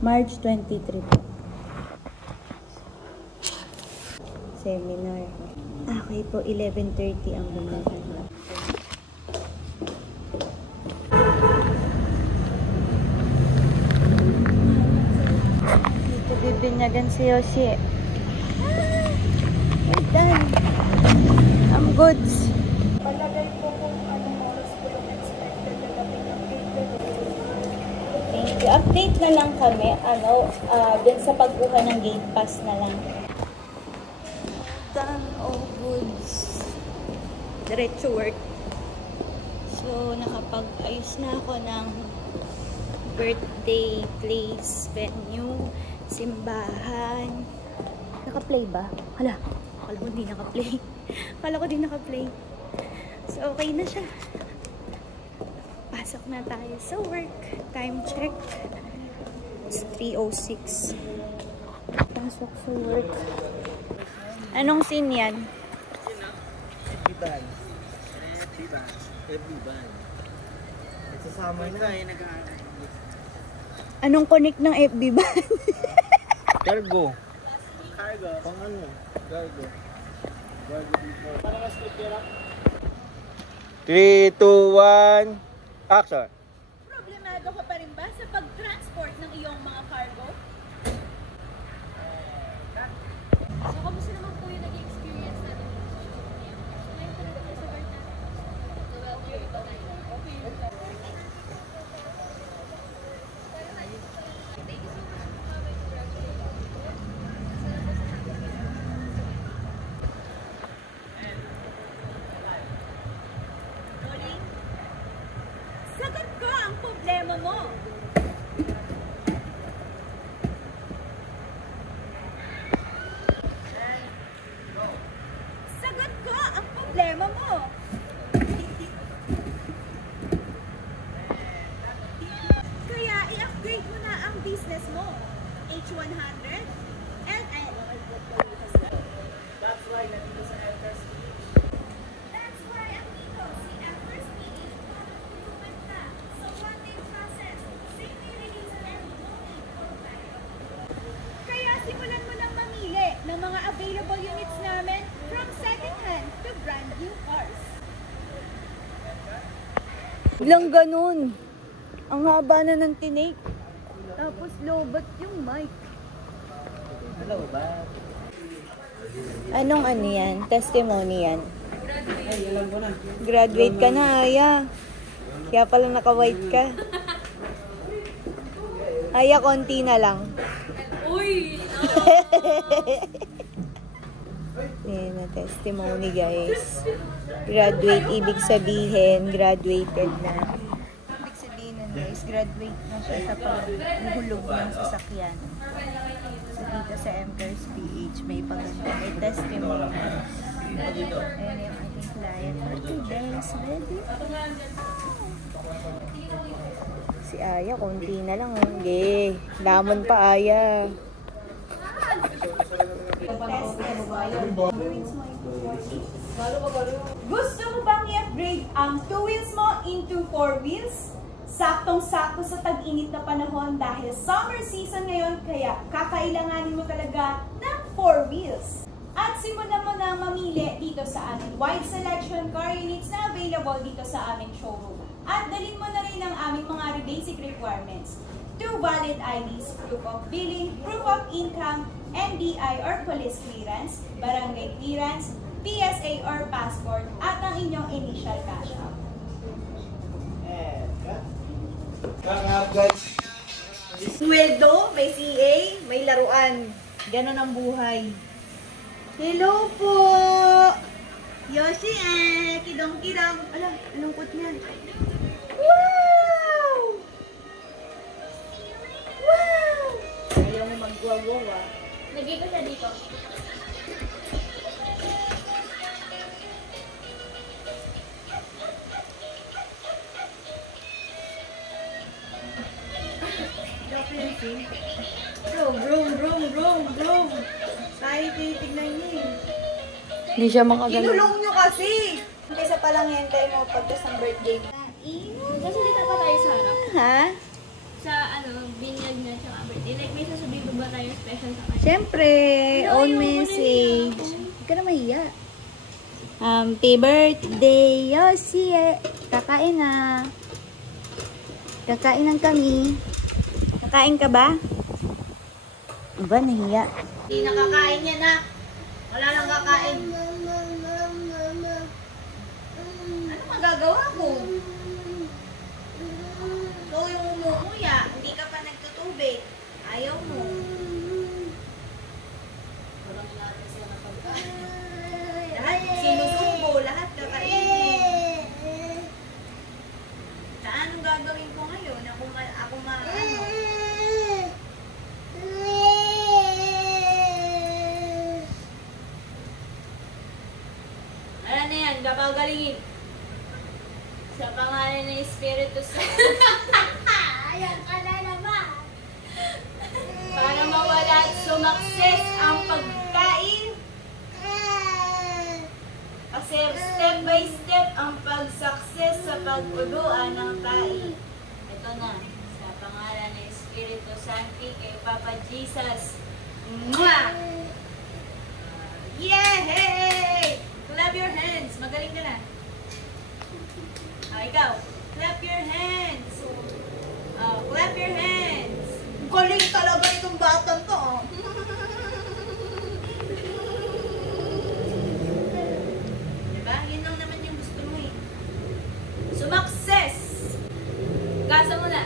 March 23 po. Seminar. Okay po, 11:30 ang bumahan. Dito bibinyagan si Yoshi. We're done. I'm goods. Palagay po kung anong oras po yung expected na dating update. Thank you. Update na lang kami, dun sa pagkuha ng gate pass na lang. Done, all goods. Diretso work. So, nakapag-ayos na ako ng birthday place, venue, simbahan. Naka-play ba? Hala, akala ko di naka-play. Akala ko di naka-play. So, okay na siya. Pasok na tayo sa work. Time check. It's 3:06. Pasok sa work. Anong scene yan? Every band. It's a summer na. Anong connect ng FB ba? Cargo. Pang ano? Cargo. 3, 2, 1, action! Problemado ka pa rin ba sa pag-transport ng iyong mga cargo? So, kamusta naman po yung naging experience natin? So, ngayon pa natin sa work natin. Okay ba tayo? Okay. Thank you so much for coming. Rolling. Sagot ko ang problema mo. Sagot ko ang problema mo. Kaya i-upgrade mo na ang business mo. H100 LL. That's why nandito sa Empress That's why ang dito si Empress PH improvement na sa one-day process, safety release and no need for backup. Kaya simulan mo lang mamili ng mga available units namin from second-hand to brand new cars. Biglang ganun. Ang haba na ng tinake. Tapos lobat yung mic. Hello ba? Anong ano yan? Testimony yan. Ay, alam ko na. Graduate ka na, Aya. Kaya pala naka-white ka. Aya, konti na lang. Uy! Yan na testimony, guys. Graduate, ibig sabihin, graduated na. Ibig sabihin nun, guys, graduate na siya sa paghuhulog ng sasakyan. So, dito sa Empress PH, may paganda, may testimony. Ayan yung ating client for today's wedding. Si Aya, konti na lang. Okay. Lamon pa, Aya. Gusto mo bang i-upgrade ang 2 wheels mo into 4 wheels? Saktong-sakto sa tag-init na panahon dahil summer season ngayon, kaya kakailanganin mo talaga ng 4 wheels. At simulan mo na mamili dito sa aming wide selection car units na available dito sa aming showroom. At dalhin mo na rin ang aming mga basic requirements. 2 valid IDs, proof of billing, proof of income, NBI or police clearance, barangay clearance, PSA or passport, at ang inyong initial cash out. Sweldo, may CA, may laruan. Ganon ang buhay. Hello po! Yoshi kidong-kidong. Ala, lungkot niyan. Wow! Wow! Ayaw mo magwawawa. Lagay ko siya dito. Brum. Tayo titignan niya eh. Hindi siya makagalaw. Inulong nyo kasi! Kaysa palang hintay mo pagkas ng birthday. Kasi dito pa tayo sa harap. Ha? Sa binyag na tsaka birthday. Siyempre, own message. Huwag ka na mahiya. Happy birthday, Yosie! Kakain na. Kakain lang kami. Kakain ka ba? Ba, nahiya. Hindi nakakain yan ha. Wala nang kakain. Ano magagawa ko? So yung umumuya, hindi ka pa nagtutubig. Ayaw mo. Lahat sinusubo, lahat kakainin. Saan anong gagawin ko ngayon? Ako maano? Ano na yan? Gapagalingin. Sa pangalan ng Espiritu Santo. Ayan ka na naman. Para mawala at sumakses ang pagkain. Kasi step by step ang pag-success sa pag-uluan ng tahi. Ito na. Sa pangalan ng Espiritu Santo kay Papa Jesus. Mwah! Yay! Clap your hands. Magaling ka na. Ikaw. Clap your hands. Clap your hands. Galing talaga itong batang to. Diba? Yun lang naman yung gusto mo eh. Sumakses! Gasa mo na.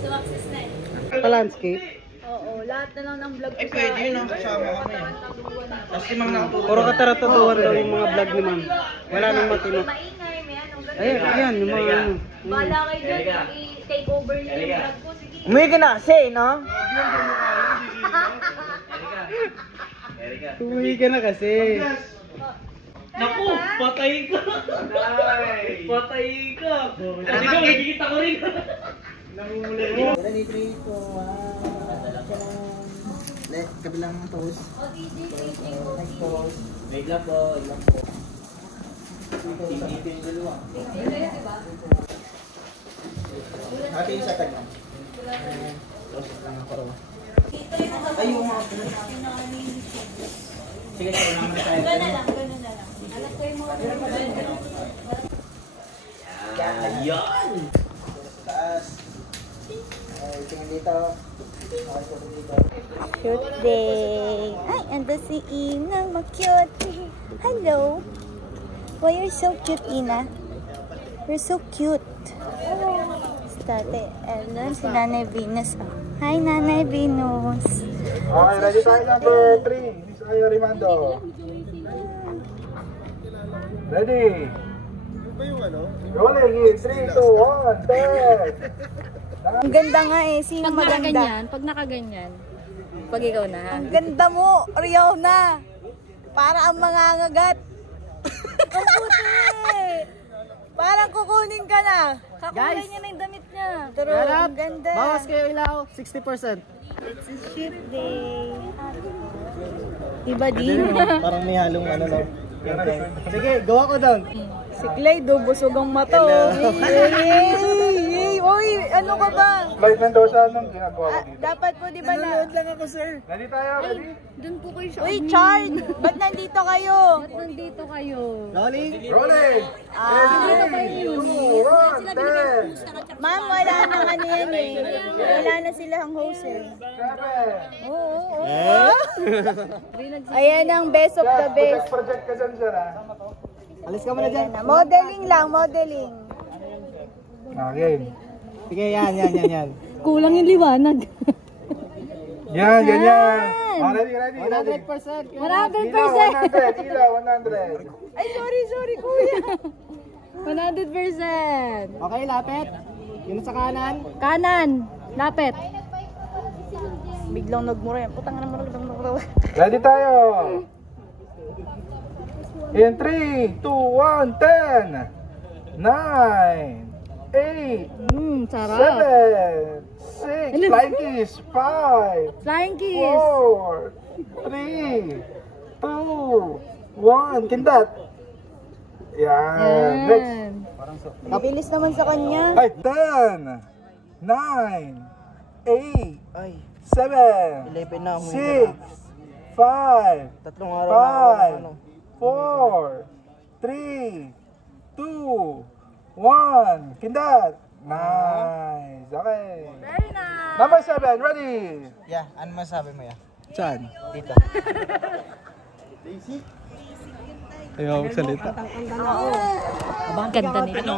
Sumakses na eh. Pa-landscape. Oo, lahat na lang ng vlog ko. Ay, pwede yun ang kasama kami. Tapos si Mang nakatulog. Puro kataratutuan daw yung mga vlog ni Mang. Wala nang matinok. Maingay, may anong ganun. Ayan, yung mga ano. Bahala kayo dyan, i-take over niyo yung vlog ko. Sige. Umuwi ka na, say, no? Umuwi ka na kasi. Naku, patay ka! Patay ka! Kasi ko, nakikita ko rin. Namumulay mo. Ready, 3, 2, 1. Kabilang toast. Next toast. Wait lang po, wait lang po. Ito yung dalawa. Ate yung sa tagyan. Toast lang ako raw. Ay, yung mga sige, sige naman tayo. Gano'n na lang. Alam ko yung mga Yan! Taas. Ay, tingin dito. Okay, ito dito. Shoot day. Ay, ando si Ina. Ma-cute. Hello. Why you're so cute, Ina? You're so cute. Tate, Ellen, si Nanay Venus. Oh. Hi, Nanay Venus. Okay, ready tayo number 3. Miss Ayo Rimando. Ready? Rolling in 3, 2, 1, 10. Ang ganda nga eh. Sino maganda? Pag nakaganyan, pag ikaw na. Ang ganda mo, Riona. Para ang mangangagat. Ang puti. Parang kukunin ka na. Kakulay niya na yung damit niya. Pero ang ganda. Bawas kayo ilaw, 60%. It's a ship day. Iba din. Parang may halong ano lang. Sige, gawa ko doon. Si Clyde, busog ang mata. Oh. Yay! Uy, ano ka ba? Flight Mendoza, anong ginagawa ko dito? Dapat po, di ba na? lang ako, sir. Ready tayo, ready? Doon po kayo sa Uy, Chard! Ba't nandito kayo? nandito kayo. Rolling. Rolling! 3, 2, 1, 10. Ma'am, wala nang ano yan eh. Wala na silang host eh. 7. Oo. Ayan ang best of the best. Project ka dyan, sir, ha? Alis ka muna dyan. Modeling lang, modeling. Okay. Sige, yan. Kulang yung liwanag. Yan. Oh, ready. 100%. 100%. Ilaw, 100. Ilaw, 100. Ay, sorry, kuya. 100%. Okay, lapit. Yun sa kanan. Kanan. Lapit. Biglang nagmura yan. Putang na mo. Ready tayo. In 3, 2, 1, 10. 9, 8, Sarap. 7, 6, flying kiss, 5, Flying kiss. 4, 3, 2, 1, kindat. Yan. Next. Yan. Mabilis naman sa kanya. Ay, 10, 9, 8, 7, 11 na. 6, 5, Tatlong araw na. 5, 4, 3, 2, 1. Kindat. Nice. Okay. Very nice. Number 7, ready? Yeah, ano masabi mo ya? Saan? Dito. Ayaw magsalita. Ganda nito.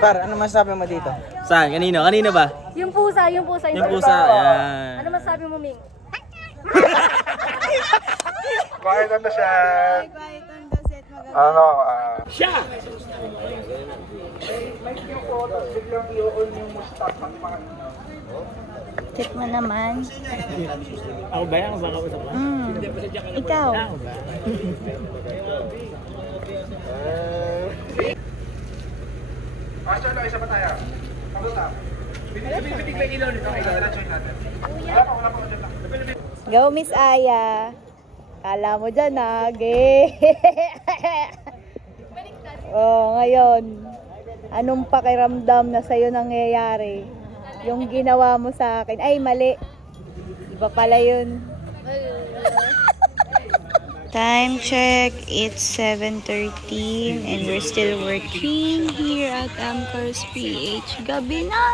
Par, ano masabi mo dito? Saan? Kanino? Kanino ba? Yung pusa. Yung pusa. Ayan. Ano masabi mo, Ming? Quiet on the set. Quiet on the set. Ano? Check mo naman. Ako ba yan? Ako ba kausap mo? Ikaw. Master, isa pa tayo. Kamusta? Binig lang ilaw nito. Diretsuhin natin. Wala pa. Go, Miss Aya. Kala mo dyan, Ge. Oh, ngayon. Anong pakiramdam na sa'yo nangyayari? Yung ginawa mo sa akin. Ay, mali. Iba pala yun. Time check. It's 7:13 and we're still working here at Amcars PH. Gabi na!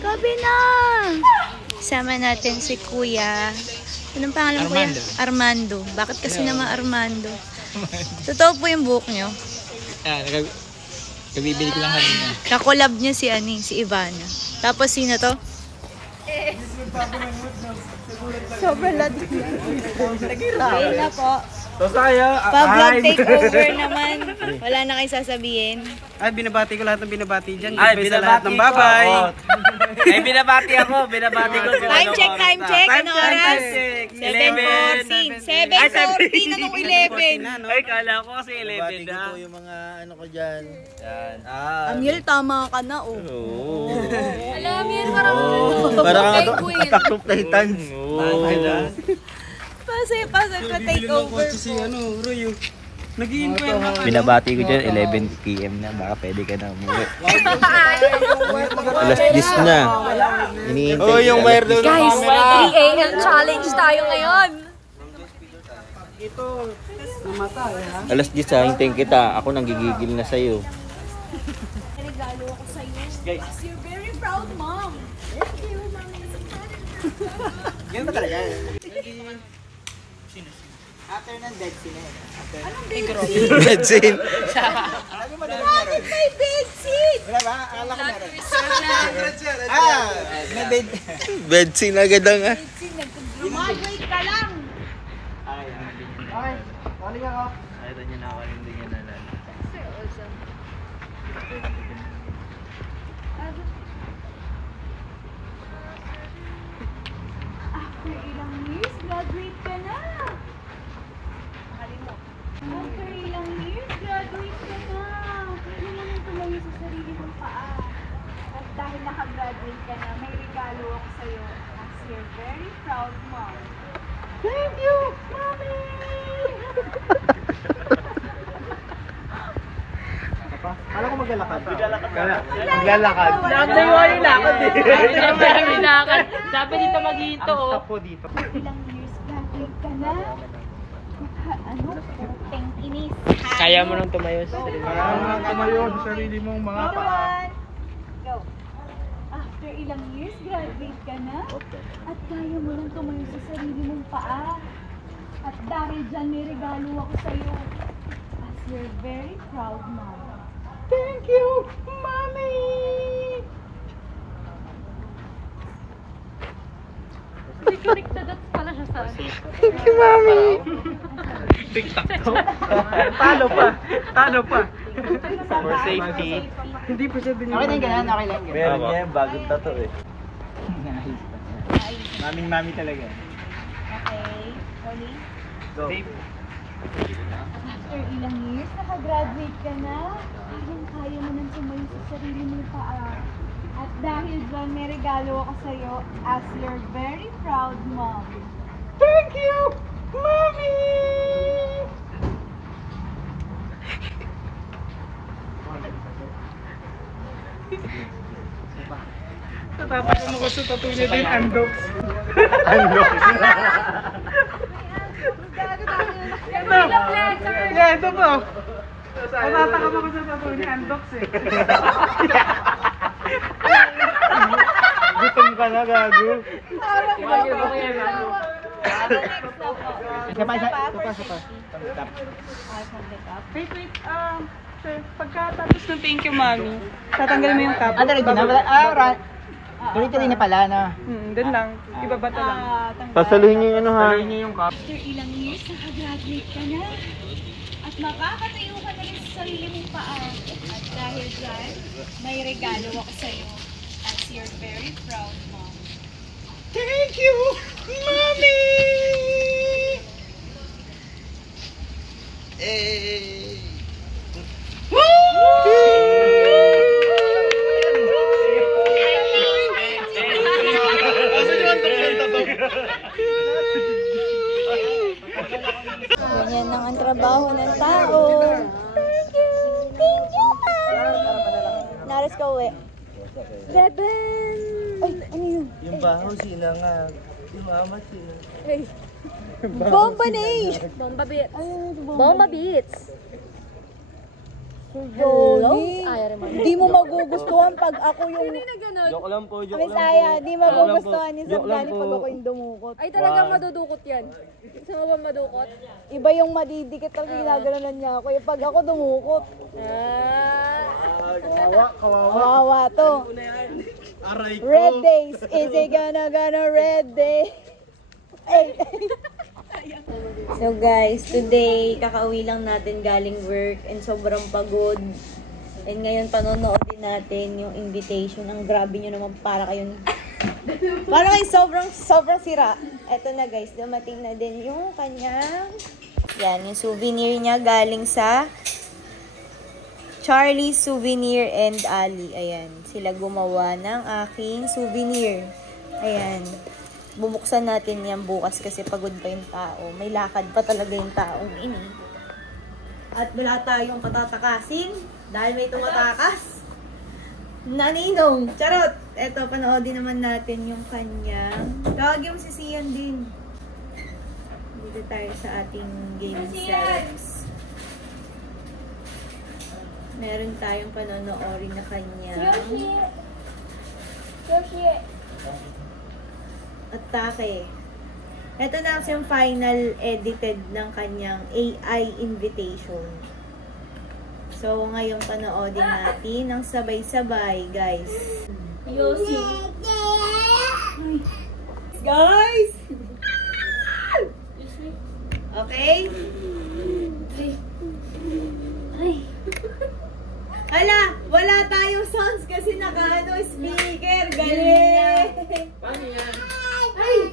Gabi na! Sama natin si Kuya. Anong pangalan mo, Kuya? Armando. Bakit kasi naman Armando? Totoo po yung buhok nyo. Kabibili ko lang kanina. Kakolab niya si si Ivana. Tapos sino to? Sobrang latik na. Okay na po. So tayo. Pa-vlog takeover naman. Wala na kayong sasabihin. Ay, binabati ko lahat ng binabati dyan. Ay, binabati ng babay. Ay, binabati ako. Binabati ko. Time check. Ano oras? 11. 7:14 na nung 11. Ay, kala ko kasi 11 na. Binabati ko yung mga ano ko dyan. Yan. Amil, tama ka na, oh. Oo. Alam yan, parang Parang penguin. Attack of Titans. Pasay ko takeover po. ano, Royo. Nag-i-inquire na. Binabati ko dyan, 11 PM na, baka pwede ka na umuwi. Alas 10 na. Iniintay Oh, yung wire doon. Guys, 3 AM challenge tayo ngayon. Alas 10 ha, hintayin kita. Ako nanggigigil na sa'yo. Regalo ako sa'yo. As your very proud mom. Thank you, Mami. Yan ba talaga? After ng dead scene eh. Dead scene. Bakit may bed seat? Wala ba? Akala ko meron. May bed. Bed scene agad ang ah. Graduate ka lang. Okay, calling ako. Ito niya na ako, hindi niya nalan. After ilang years, graduate ka na. After ilang years, graduate ka na. Pwede mo nang tumayo sa sarili mong paa. At dahil nakagraduate ka na, may regalo ako sa'yo as your very proud mom. Thank you, Mommy! Kala ko maglalakad. Maglalakad. Nakatayo yung lakad eh. Nakatayo lakad. Sabi dito maghinto oh. Ilang years, graduate ka na. Ano? Puteng inis. Kaya mo nang tumayo sa sarili. Kaya mo lang tumayo sa sarili mong mga paa. Go. After ilang years, graduate ka na. At kaya mo lang tumayo sa sarili mong paa. At dahil dyan, may regalo ako sa'yo. As your very proud mom. Thank you, Mommy! Connected at pala siya sa akin. Talo pa. For safety. Hindi pa siya binili. Okay lang ganyan, okay lang. Meron niya yung bagong tato eh. Maming-mami talaga. Okay, Oli. Go. After ilang years, nakagraduate ka na. Kaya mo nang tumayo sa sarili mong paa. At dahil dyan, may regalo ako sa'yo as your very proud mom. Thank you, Mommy! Tatapos mo ko sa tattoo niya din, Andox. Yeah, ito po. Tatakam ako sa tattoo niya, Andox eh. Gutom ka na, gago. Isa pa. Wait, sir, pagkatapos ng thank you, mami, tatanggalin mo yung cap. Diretso na. Tuloy-tuloy na pala, no? Doon lang. Ibabata lang. Sasaluhin niyo yung ano ha. Saluhin niyo yung cap. After ilang years, nakagraduate ka na. At makakatayo ka na rin sa sarili mong paa. At dahil dyan, may regalo ako sa'yo. As your very proud mom. Thank you, Mommy! Ganyan lang ang trabaho ng tao. Thank you! Thank you, ma'am! Naras ka uwi. Beben! Ay, ano yun? Yung baho sinangag. Yung amat sinangag. Bomba na eh! Bomba Beats. Bomba Beats. Johnny, di mo magugustuhan pag ako yung... Joke lang po, joke Miss lang po. Aya, di magugustuhan ni Joke lang Sabgani po. pag ako yung dumukot. Ay, talagang madudukot yan. Gusto mo ba madukot? Iba yung madidikit lang ginagalanan niya ako. Yung pag ako dumukot. Kawawa to. Red days. Is it gonna red day? Ay. So guys, today kakauwi lang natin galing work and sobrang pagod. And ngayon panonoodin natin yung invitation. Ang grabe nyo naman para kayo sobrang sira. Eto na guys, dumating na din yung kanyang yung souvenir niya galing sa Charlie's Souvenir and Ali. Ayan, sila gumawa ng aking souvenir. Ayan. Bubuksan natin yan bukas kasi pagod pa yung tao. May lakad pa talaga yung taong ini. At wala tayong patatakasin dahil may tumatakas. Naninong! Charot! Eto, panoodin naman natin yung kanyang... Tawag yung si Sian din. Dito tayo sa ating game settings. Meron tayong panonoorin na kanyang... Atake. Ito na kasi yung final edited ng kanyang AI invitation. So, ngayon panoodin natin ng sabay-sabay, guys. Yoshi. Guys! Okay? Hala, wala tayong sounds kasi naka-ano speaker. Galing! Paano yan? Ay!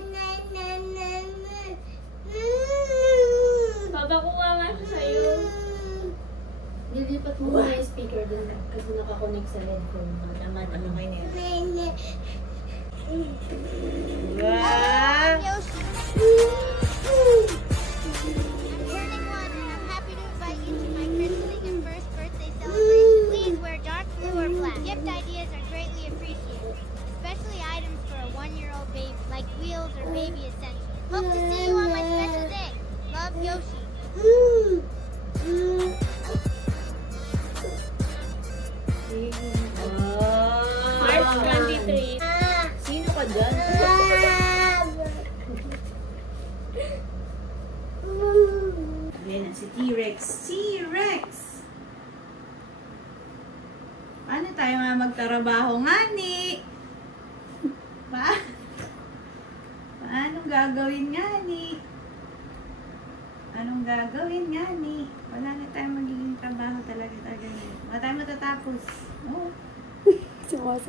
Papakuha nga siya sa'yo. Nilipat mo muna yung speaker dun kasi nakakonect sa headphone. Naman, ano kayo niya? Wow! Turning 1, I'm happy to invite you to my christening and first birthday celebration. Please wear dark blue or black. Gift ideas are greatly appreciated, especially items for a 1-year-old baby, like wheels or baby essentials. Hope to see you on my special day. Love, Yoshi. March 23. Sino ka dyan? Yan si T-Rex. T-Rex! Paano tayo nga magtrabaho nga ni? Paanong gagawin nga ni? Anong gagawin nga ni? Wala na tayo magiging trabaho talaga. Wala tayo matatapos. Oo.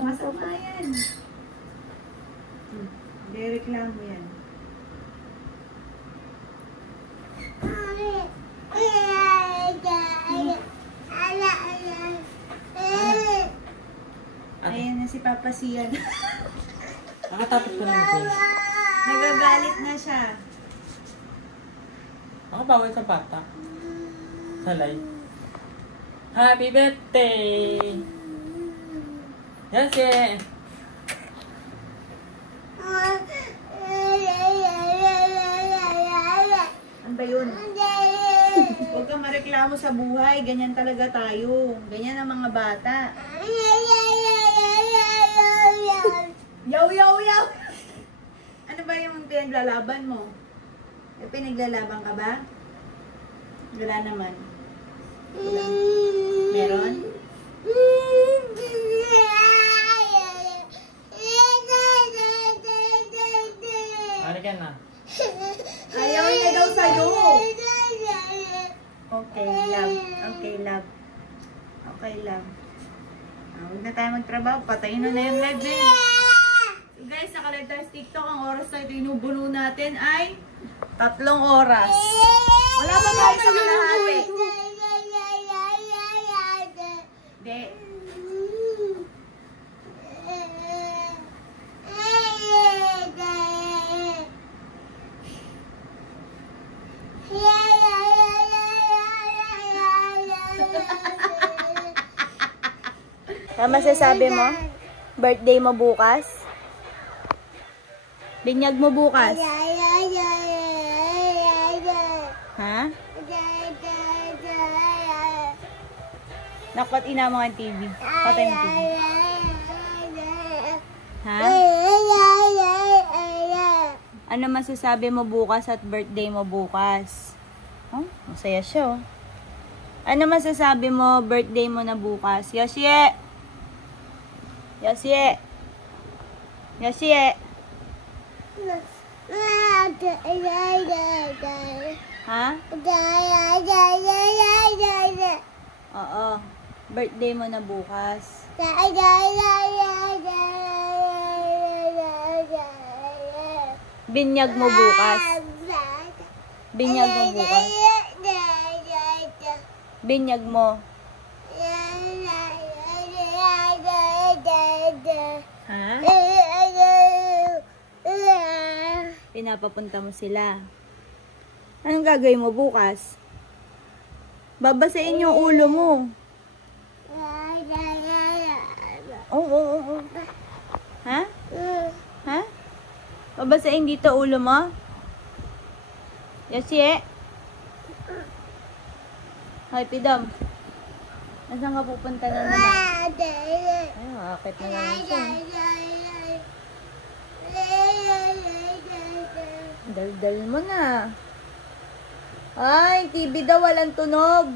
Masama yan. Dereklamo yan. Ayan na si Papa Sian. Nakatapos ko na yung Nagagalit na siya. Ako bawal sa bata. Salay. Happy birthday! Yoshi! Tanda mo sa buhay, ganyan talaga tayo. Ganyan ang mga bata. Yaw, yaw, yaw! Ano ba yung pinaglalaban mo? May pinaglalaban ka ba? Wala naman. Wala. Meron? Ano ka na? Ayaw niya daw sa'yo. Okay, love. Okay, love. Okay, love. Huwag na tayo magtrabaho. Patayin na yung live eh. So guys, nakalive tayo sa TikTok. Ang oras na ito inubuno natin ay 3 oras. Wala pa tayo sa kalahati. Hindi. Ano masasabi mo? Birthday mo bukas? Binyag mo bukas? Ha? Nakot ina mo ang TV. Patay mo TV. Ha? Ano masasabi mo bukas at birthday mo bukas? Oh, masaya siya oh. Ano masasabi mo birthday mo na bukas? Yoshie! Yoshie! Yoshie! Ha? Oo. Birthday mo na bukas. Binyag mo bukas. Binyag mo bukas. Binyag mo. Ha? Pinapapunta mo sila. Anong gagawin mo bukas? Babasain yung ulo mo. Oh. Ha? Ha? Babasain dito ulo mo? Yoshie? Hoy, Pidam. Nasaan ka pupunta na naman? Ay, makakit na naman siya. Daldal mo na. Ay, TV daw walang tunog.